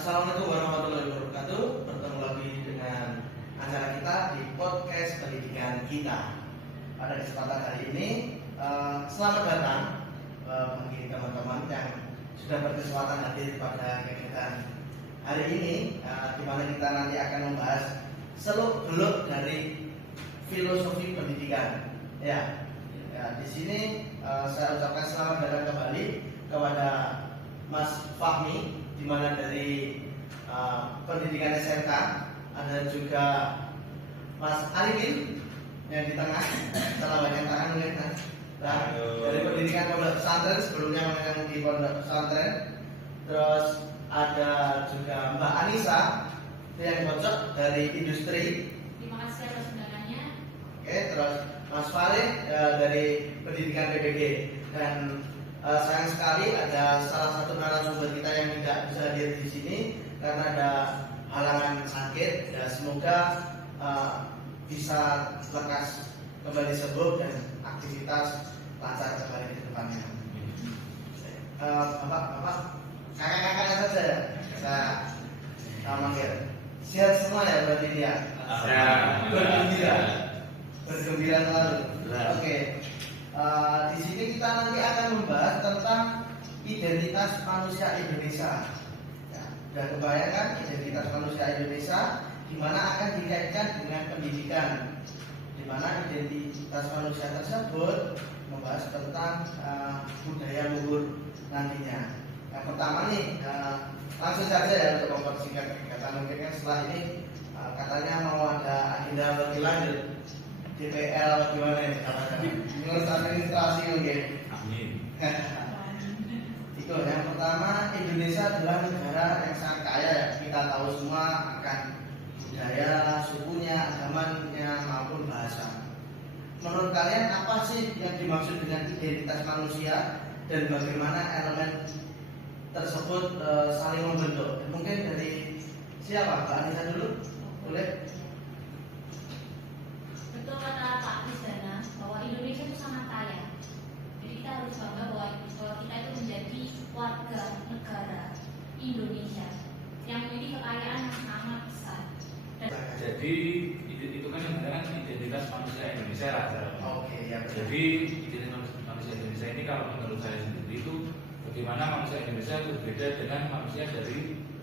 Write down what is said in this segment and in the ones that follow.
Assalamualaikum warahmatullahi wabarakatuh. Bertemu lagi dengan acara kita di podcast pendidikan kita. Pada kesempatan hari ini, selamat datang bagi teman-teman yang sudah berkesempatan hadir pada kegiatan hari ini, di mana kita nanti akan membahas seluk-beluk dari filosofi pendidikan. Ya, di sini saya ucapkan selamat datang kembali kepada Mas Fahmi, di mana dari pendidikan SMK, ada juga Mas Arifin yang di tengah, salah banyak tangan mungkin. Nah, dari pendidikan pondok pesantren, sebelumnya yang di pondok pesantren. Terus ada juga Mbak Anissa yang kocok dari industri. Terima kasih atas undangannya. Oke, terus Mas Farid dari pendidikan PBG. Dan sayang sekali ada salah satu narasumber kita yang tidak bisa hadir di sini karena ada halangan sakit. Ya, semoga bisa lekas kembali sembuh dan aktivitas lancar kembali ke depannya. Bapak, kakak-kakak saja ya. Saya manggil. Sehat semua ya berarti ini ya. Bergembira selalu. Oke. Di sini kita nanti akan membahas tentang identitas manusia Indonesia. Ya, dan kebayangkan identitas manusia Indonesia di mana akan dikaitkan dengan pendidikan, di mana identitas manusia tersebut membahas tentang budaya luhur nantinya. Yang pertama nih, langsung saja ya untuk mempersingkat kegiatan. Mungkin kan setelah ini katanya mau ada agenda lebih lanjut. DPL gimana ya? Ngurus administrasi mungkin. Amin. Itu yang pertama, Indonesia adalah negara yang sangat kaya ya. Kita tahu semua akan budaya, sukunya, agamanya maupun bahasa. Menurut kalian apa sih yang dimaksud dengan identitas manusia dan bagaimana elemen tersebut saling membentuk? Mungkin dari siapa? Mbak Anissa dulu, boleh? Betul kata Pak Krisdana bahwa Indonesia itu sangat kaya. Jadi kita harus bangga bahwa kita itu menjadi warga negara Indonesia yang memiliki kekayaan yang sangat besar. Jadi itu kan yang benar kan identitas manusia Indonesia lah. Oke, ya. Jadi identitas manusia Indonesia ini kalau menurut saya sendiri itu bagaimana manusia Indonesia itu berbeda dengan manusia dari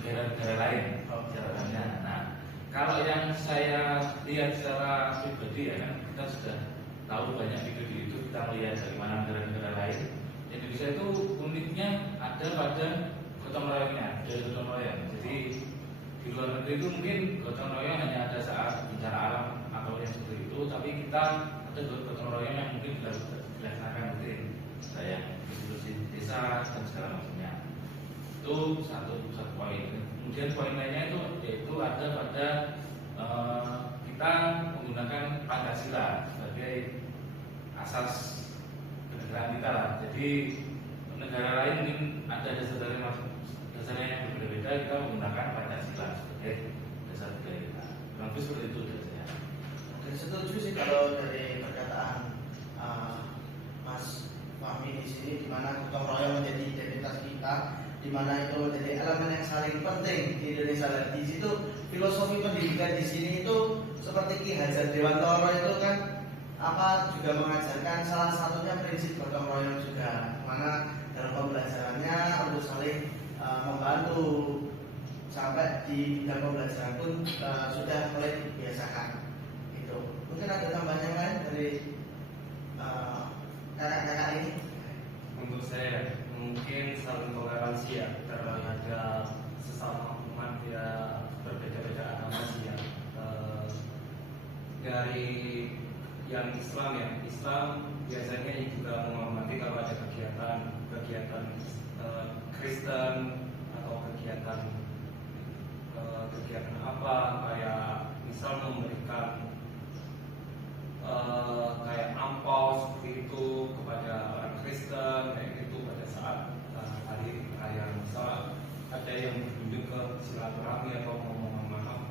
negara-negara lain. Nah, kalau yang saya lihat secara pribadi ya kan kita sudah tahu banyak video di YouTube, kita melihat bagaimana negara-negara lain. Indonesia itu uniknya ada pada gotong royongnya, dari gotong royong. Jadi di luar negeri itu mungkin gotong royong hanya ada saat bencana alam atau yang seperti itu, tapi kita ada gotong royong yang mungkin dilaksanakan mungkin kayak institusi desa dan segala macamnya. Itu satu poin. Kemudian poin lainnya itu yaitu ada pada kita menggunakan Pancasila sebagai asas kenegaraan kita lah. Jadi negara lain mungkin ada dasarnya yang berbeda-beda, kita menggunakan Pancasila sebagai dasar budaya kita. Kurang lebih seperti itu saja. Dan setuju sih kalau dari perkataan Mas Fahmi di sini, di mana gotong royong menjadi identitas kita, di mana itu menjadi elemen yang saling penting di Indonesia. Dan di situ filosofi pendidikan di sini itu seperti Ki Hajar Dewantara itu kan juga mengajarkan salah satunya prinsip gotong royong juga, mana dalam pembelajarannya untuk saling membantu sampai di bidang pembelajaran pun sudah mulai dibiasakan. Itu mungkin ada tambahan yang lain dari kakak-kakak ini. Untuk saya mungkin saling toleransi ya terhadap sesama umat ya berbeda-beda agama sih ya. Dari yang Islam biasanya juga menghormati kalau ada kegiatan Kristen atau kegiatan apa kayak misal memberikan kayak ampau seperti itu kepada orang Kristen kayak gitu pada saat hari raya, misal ada yang berkunjung ke silaturahmi atau ngomong maaf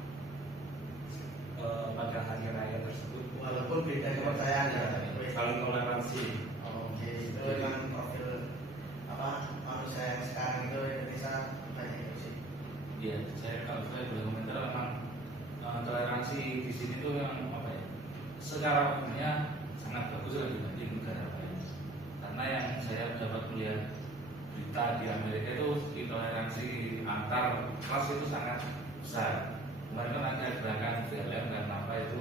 pada hari raya tersebut, Walaupun beda kepercayaan ya, saling toleransi. Oke, itu memang profil manusia yang sekarang itu Indonesia banyak itu sih. ya saya kalau saya boleh komentar memang toleransi di sini tuh yang apa ya, secara umumnya sangat bagus lah dibanding negara lain. Karena yang saya dapat melihat berita di Amerika itu intoleransi antar ras itu sangat besar. Kemarin kan ada gerakan BLM karena apa itu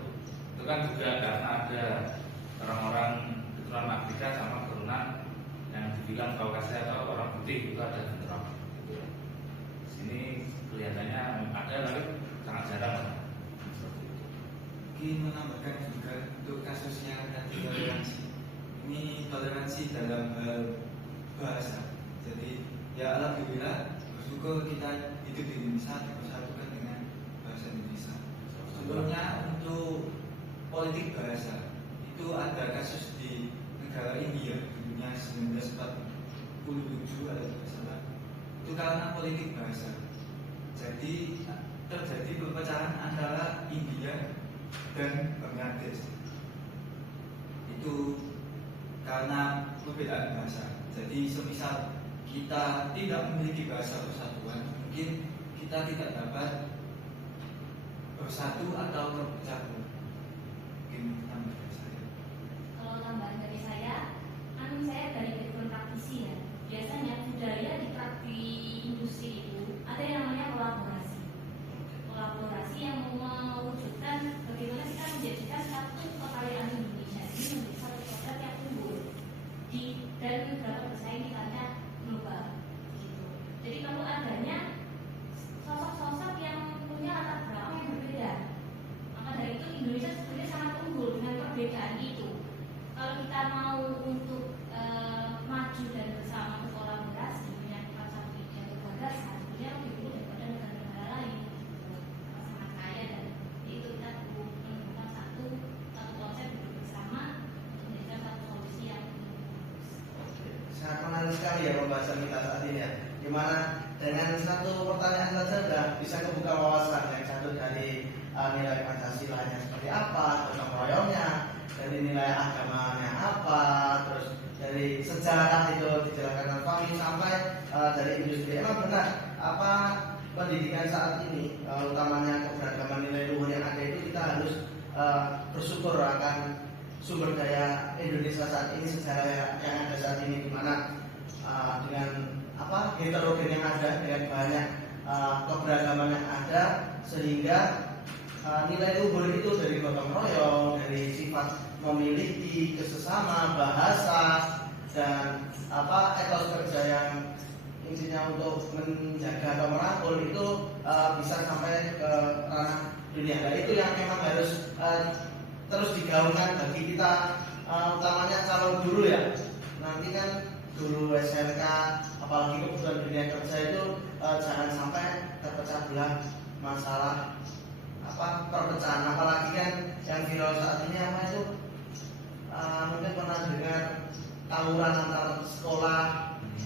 kan juga karena ada orang-orang keturunan Afrika sama keturunan yang dibilang Kaukasia atau orang putih itu ada bentrok. Gitu. Sini kelihatannya ada tapi sangat jarang. Mungkin menambahkan juga untuk kasusnya tadi toleransi. Ini toleransi dalam hal bahasa. Jadi ya alhamdulillah bersyukur kita hidup di Indonesia dipersatukan dengan bahasa Indonesia. Contohnya untuk politik bahasa itu ada kasus di negara India dulunya 1947 atau tidak salah. Itu karena politik bahasa. Jadi terjadi perpecahan antara India dan Bangladesh. Itu karena perbedaan bahasa. Jadi semisal kita tidak memiliki bahasa persatuan, mungkin kita tidak dapat bersatu atau terpecah. Mungkin tambahan saya. Kalau tambahan dari saya dari background praktisi ya. Biasanya budaya di industri itu ada yang namanya kolaborasi. Kolaborasi yang mewujudkan bagaimana kita menjadikan satu kekayaan Indonesia ini menjadi satu produk yang unggul dan dapat bersaing di kancah global. Gitu. Jadi kalau adanya sosok-sosok yang punya latar belakang yang berbeda, maka dari itu Indonesia sebenarnya sangat unggul dengan perbedaan itu. Kalau kita mau untuk maju dan bersama berkolaborasi menyatukan satu ide atau gagasan, sebenarnya lebih unggul daripada negara-negara lain. Sangat kaya dan itu kita menemukan satu konsep duduk bersama untuk menjadikan satu solusi yang sangat menarik sekali ya pembahasan kita saat ini ya. Dimana dengan satu pertanyaan saja sudah bisa kebuka wawasan yang satu dari nilai Pancasilanya seperti apa, gotong royongnya, dari nilai agamanya apa, terus dari sejarah itu dijelaskan Fahmi sampai dari industri. Emang benar apa pendidikan saat ini utamanya keberagaman nilai luhur yang ada itu kita harus bersyukur akan sumber daya Indonesia saat ini, sejarah yang ada saat ini, di mana dengan apa heterogen yang ada, dengan banyak keberagaman yang ada, sehingga nilai luhur itu dari gotong royong, dari sifat memiliki kesesama, bahasa, dan apa etos kerja yang intinya untuk menjaga atau merangkul itu bisa sampai ke ranah dunia. Dan itu yang memang harus terus digaungkan bagi kita, utamanya calon guru ya. Nanti kan guru SMK, apalagi kebutuhan dunia kerja itu jangan sampai terpecah belah masalah apa perpecahan. Apalagi kan yang viral saat ini apa itu mungkin pernah dengar tawuran antar sekolah,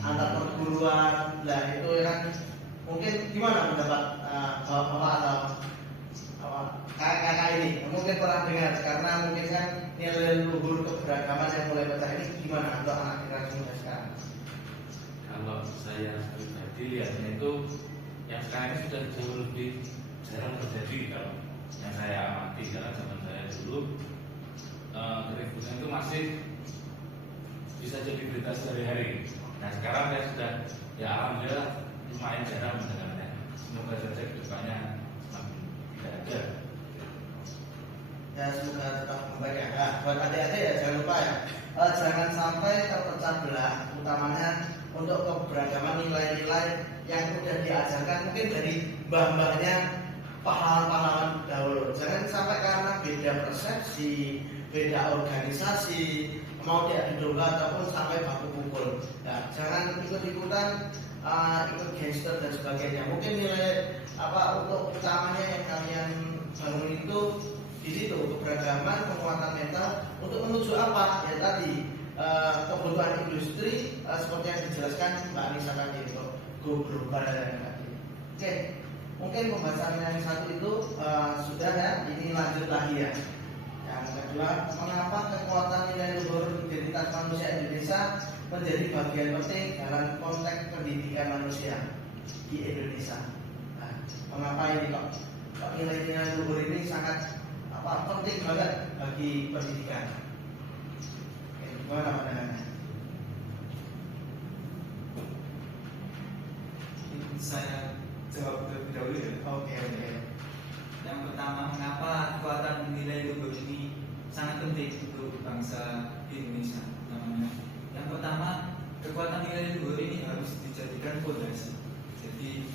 antar perguruan. Nah itu kan mungkin gimana pendapat bapak atau kakak ini? Mungkin pernah dengar, karena mungkin kan nilai luhur keberagaman yang mulai pecah ini gimana untuk anak generasi muda sekarang? Kalau saya pribadi lihatnya itu yang sekarang ini sudah jauh lebih jarang terjadi kalau yang saya amati. Karena zaman saya dulu keributan itu masih bisa jadi berita sehari-hari. Nah sekarang saya sudah ya alhamdulillah lumayan jarang mendengarnya. Semoga saja kedepannya semakin tidak ada. Ya semoga tetap membaik ya. Nah, buat adik-adik ya jangan lupa ya, jangan sampai terpecah belah, utamanya untuk keberagaman nilai-nilai yang sudah diajarkan mungkin dari mbah-mbahnya pahlawan-pahlawan dahulu. Jangan sampai karena beda persepsi, beda organisasi, mau diadu domba ataupun sampai baku pukul. Nah, jangan ikut-ikutan, ikut gangster dan sebagainya. Mungkin nilai apa untuk utamanya yang kalian bangun itu di situ, keberagaman, penguatan mental untuk menuju apa? Ya tadi kebutuhan industri seperti yang dijelaskan Mbak Anissa tadi, go global dan tadi. Oke, mungkin pembahasan yang satu itu sudah ya. Ini lanjut lagi ya. Yang kedua, mengapa kekuatan nilai luhur identitas manusia Indonesia menjadi bagian penting dalam konteks pendidikan manusia di Indonesia? Nah, mengapa ini kok nilai-nilai luhur ini sangat penting banget bagi pendidikan. Oke, gimana pandangannya? Saya jawab terlebih dahulu ya. Oke. Yang pertama, mengapa kekuatan nilai luhur ini sangat penting untuk bangsa Indonesia namanya. Yang pertama, kekuatan nilai luhur ini harus dijadikan fondasi. Jadi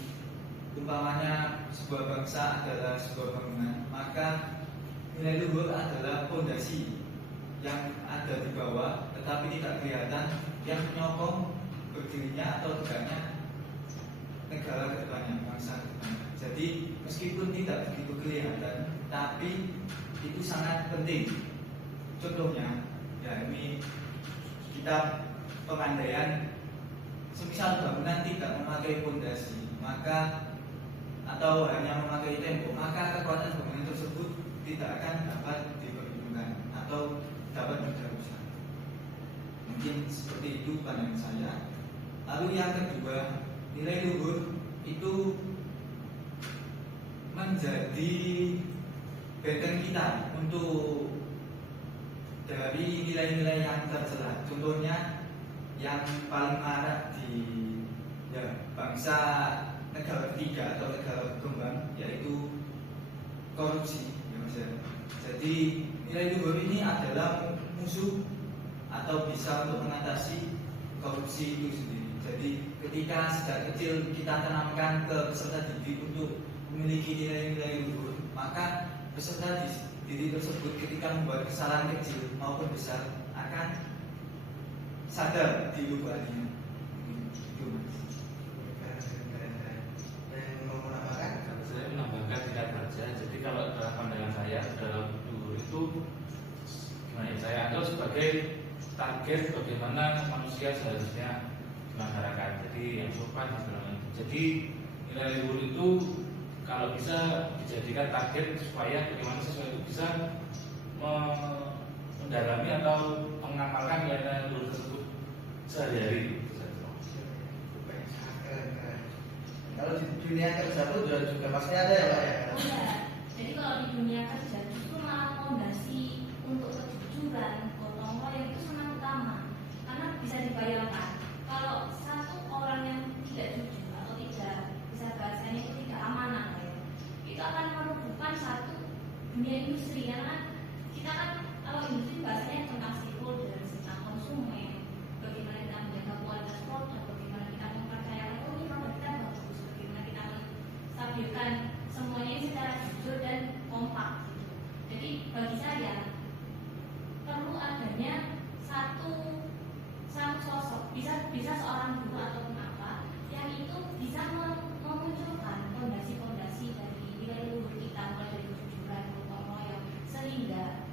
umpamanya sebuah bangsa adalah sebuah bangunan, maka nilai luhur adalah fondasi yang ada di bawah tetapi tidak kelihatan, yang menyokong berdirinya atau tegaknya negara ke depannya, bangsa ke depannya. Jadi meskipun tidak begitu kelihatan, tapi itu sangat penting. Contohnya, ya ini kita pengandaian, semisal bangunan tidak memakai fondasi, maka atau hanya memakai tembok, maka kekuatan bangunan tersebut tidak akan dapat diperhitungkan atau dapat rusak. Mungkin seperti itu pandangan saya. Lalu yang kedua, nilai luhur itu menjadi benteng kita untuk dari nilai-nilai yang tercela. Contohnya yang paling marak di bangsa negara ketiga atau negara berkembang, yaitu korupsi. Jadi nilai luhur ini adalah musuh atau bisa untuk mengatasi korupsi itu sendiri. Jadi ketika sejak kecil kita tanamkan ke peserta didik untuk memiliki nilai-nilai luhur, maka peserta didik tersebut ketika membuat kesalahan kecil maupun besar akan sadar di lubuk hatinya. Saya menambahkan tidak kerja. Jadi kalau dalam pandangan saya dalam luhur itu gimana ya, saya anggap sebagai target bagaimana manusia seharusnya masyarakat, jadi yang sopan sebenarnya. Jadi nilai luhur itu kalau bisa dijadikan target supaya bagaimana sesuatu itu bisa mendalami atau mengamalkan nilai luhur tersebut sehari-hari. Kalau di dunia kerja pun juga pasti ada ya Pak ya? Oh ya, jadi kalau di dunia kerja justru malah fondasi untuk kejujuran, gotong royong itu sangat utama. Karena bisa dibayangkan kalau satu orang yang tidak jujur atau tidak bisa bahasanya itu tidak amanah ya, itu akan merubuhkan satu dunia industri. Karena kita kan kalau industri bahasanya tentang stakeholder, tentang konsumen, bagaimana kita menjaga kualitas produk, bagaimana kita mempercayakan oh ini produk kita bagus, bagaimana kita menstabilkan semuanya secara jujur dan kompak gitu. Jadi bagi saya perlu adanya satu sosok, bisa seorang guru ataupun apa yang itu bisa memunculkan fondasi-fondasi dari nilai luhur kita, mulai dari kejujuran, gotong royong, sehingga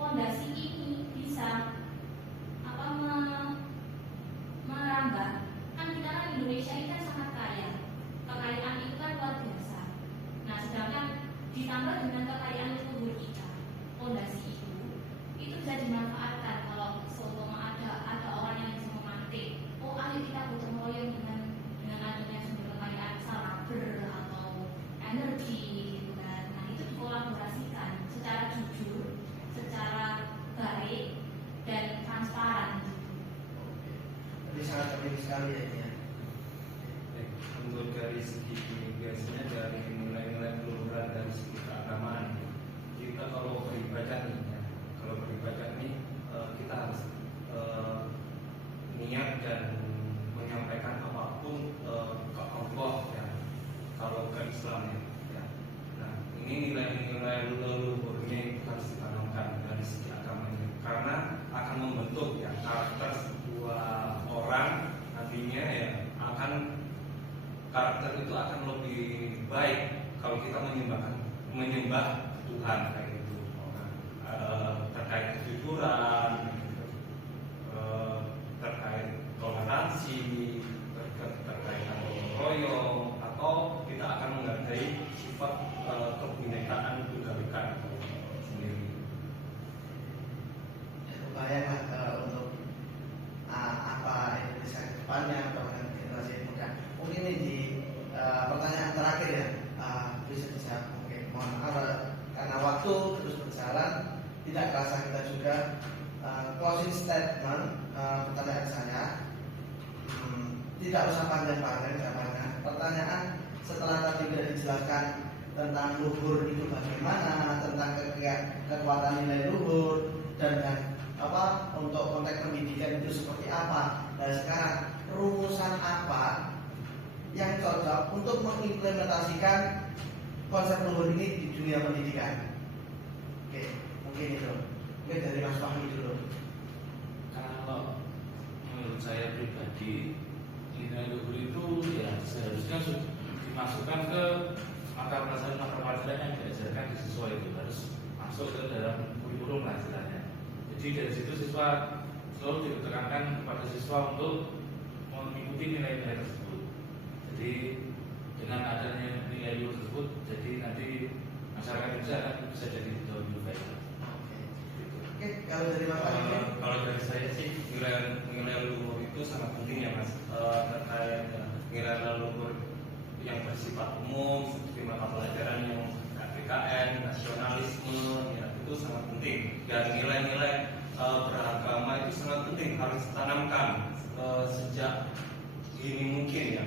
fondasi ini bisa merambah. Kan kita kan Indonesia ini kan sangat kaya, kekayaan itu kan luar biasa. Nah sedangkan ditambah dengan kekayaan luhur kita, fondasi itu bisa dimanfaatkan. Kalau seumpama ada orang yang bisa memantik, oh ayo kita gotong royong dengan adanya sumber kekayaan salaber atau energi gitu kan. Nah itu dikolaborasikan secara jujur, secara baik dan transparan. Jadi sangat penting sekali ya ini ya. Untuk dari segi biasanya dari nilai-nilai keluhuran dari segi keagamaan, kita kalau beribadah nih, kita harus niat dan menyampaikan apapun ke Allah ya. Kalau ke Islam ya. Nah ini nilai-nilai luhurnya itu harus ditanamkan dari segi agama ini, karena akan membentuk ya karakter sebuah orang nantinya ya, karakter itu akan lebih baik kalau kita menyembah Tuhan kayak gitu. Terkait kejujuran, terkait toleransi, terkait gotong royong, atau kita akan menghargai sifat kebinekaan tunggal-ika itu sendiri. Bayanglah kalau untuk apa Indonesia ke depannya atau generasi muda. Mungkin ini di pertanyaan terakhir ya, bisa dijawab. Oke, mohon maaf karena waktu terus berjalan, tidak terasa kita juga closing statement pertanyaan saya. Tidak usah panjang-panjang jawabannya. Pertanyaan setelah tadi sudah dijelaskan tentang luhur itu bagaimana, tentang kekuatan nilai luhur dan apa untuk konteks pendidikan itu seperti apa. Dan sekarang rumusan apa yang cocok untuk mengimplementasikan konsep luhur ini di dunia pendidikan? Oke, mungkin itu. Mungkin dari Mas Fahmi dulu. Kalau menurut saya pribadi, nilai luhur itu ya seharusnya dimasukkan ke mata pelajaran yang diajarkan di siswa itu, harus masuk ke dalam kurikulum lah istilahnya. Jadi dari situ siswa selalu ditekankan kepada siswa untuk mengikuti nilai-nilai tersebut. Jadi dengan adanya nilai luhur tersebut, jadi nanti masyarakat Indonesia akan bisa jadi jauh lebih baik. Oke, kalau dari Mas Fahmi? Kalau dari saya sih nilai luhur itu sangat penting ya Mas, terkait nilai luhur yang bersifat umum seperti mata pelajaran yang KPKN, nasionalisme, ya itu sangat penting. Dan nilai-nilai beragama itu sangat penting, harus ditanamkan sejak dini mungkin ya,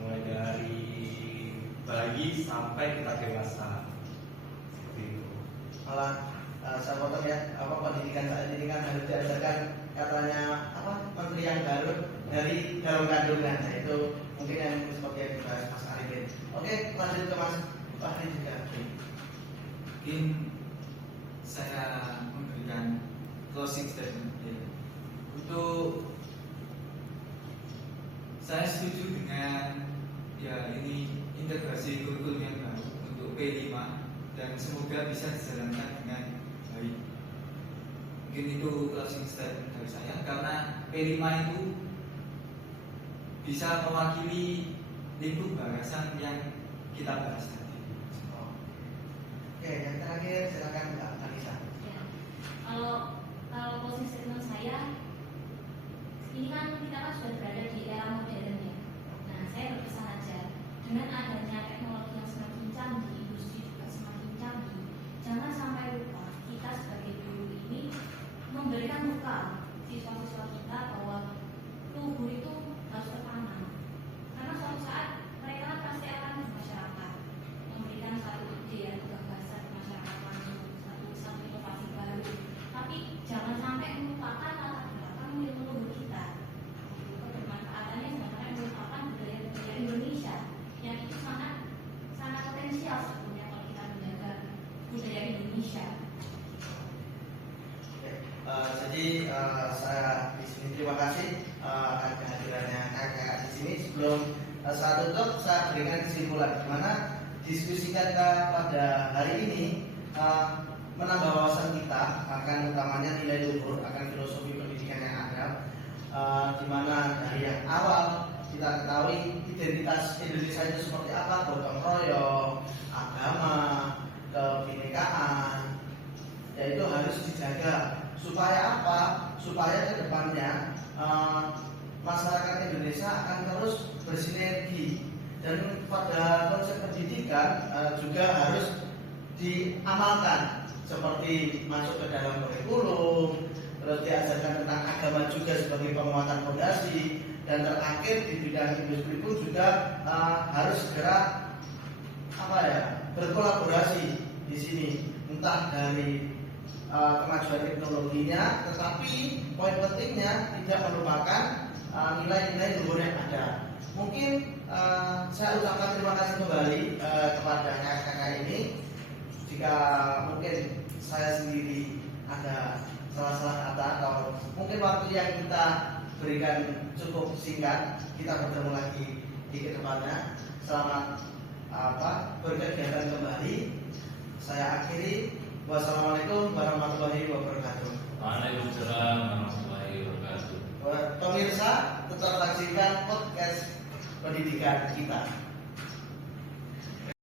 mulai dari bayi sampai kita dewasa seperti itu. Malah saya potong ya, apa pendidikan saat ini kan harus diajarkan katanya apa menteri yang baru dari dalam kandungan, yaitu mungkin yang seperti yang dibahas Mas Arifin. Oke, lanjut ke Mas Fahri juga. Mungkin saya memberikan closing statement ya. Untuk saya setuju dengan ya ini integrasi kurikulum yang baru untuk P5 dan semoga bisa dijalankan dengan baik. Mungkin itu closing statement dari saya karena P5 itu bisa mewakili lingkup bahasan yang kita bahas tadi. Oke, yang terakhir silakan Mbak Anissa. Ya. Kalau closing statement saya, ini kan kita kan sudah berada di era modern ya. Nah, saya berpesan aja dengan adanya teknologi yang semakin canggih, industri juga semakin canggih, jangan sampai lupa kita sebagai guru ini memberikan bekal siswa-siswa kita bahwa luhur itu harus tertanam. Karena suatu saat mereka pasti akan di masyarakat memberikan satu ide atau gagasan ke masyarakat langsung, satu inovasi baru. Tapi jangan sampai melupakan latar belakang ilmu luhur kita. Kebermanfaatannya jangan sampai melupakan budaya-budaya Indonesia yang itu sangat potensial sebetulnya kalau kita menjaga budaya Indonesia. Jadi saya di sini terima kasih akan kehadirannya kakak di sini. Sebelum saya tutup, saya berikan kesimpulan di mana diskusi kita pada hari ini menambah wawasan kita akan utamanya nilai luhur, akan filosofi pendidikan yang ada, di mana dari yang awal kita ketahui identitas Indonesia itu seperti apa, gotong royong, agama, kebinekaan, yaitu harus dijaga. Supaya apa? Supaya ke depannya masyarakat Indonesia akan terus bersinergi, dan pada konsep pendidikan juga harus diamalkan seperti masuk ke dalam kurikulum, terus diajarkan tentang agama juga sebagai penguatan fondasi, dan terakhir di bidang industri pun juga harus segera berkolaborasi di sini, entah dari kemajuan teknologinya, tetapi poin pentingnya tidak melupakan nilai-nilai luhur yang ada. Mungkin saya ucapkan terima kasih kembali kepada kakak ini. Jika mungkin saya sendiri ada salah-salah kata atau mungkin waktu yang kita berikan cukup singkat, kita bertemu lagi di kedepannya. Selamat berkegiatan kembali. Saya akhiri. Wassalamualaikum warahmatullahi wabarakatuh. Waalaikumsalam warahmatullahi wabarakatuh. Pemirsa, tetap saksikan podcast pendidikan kita.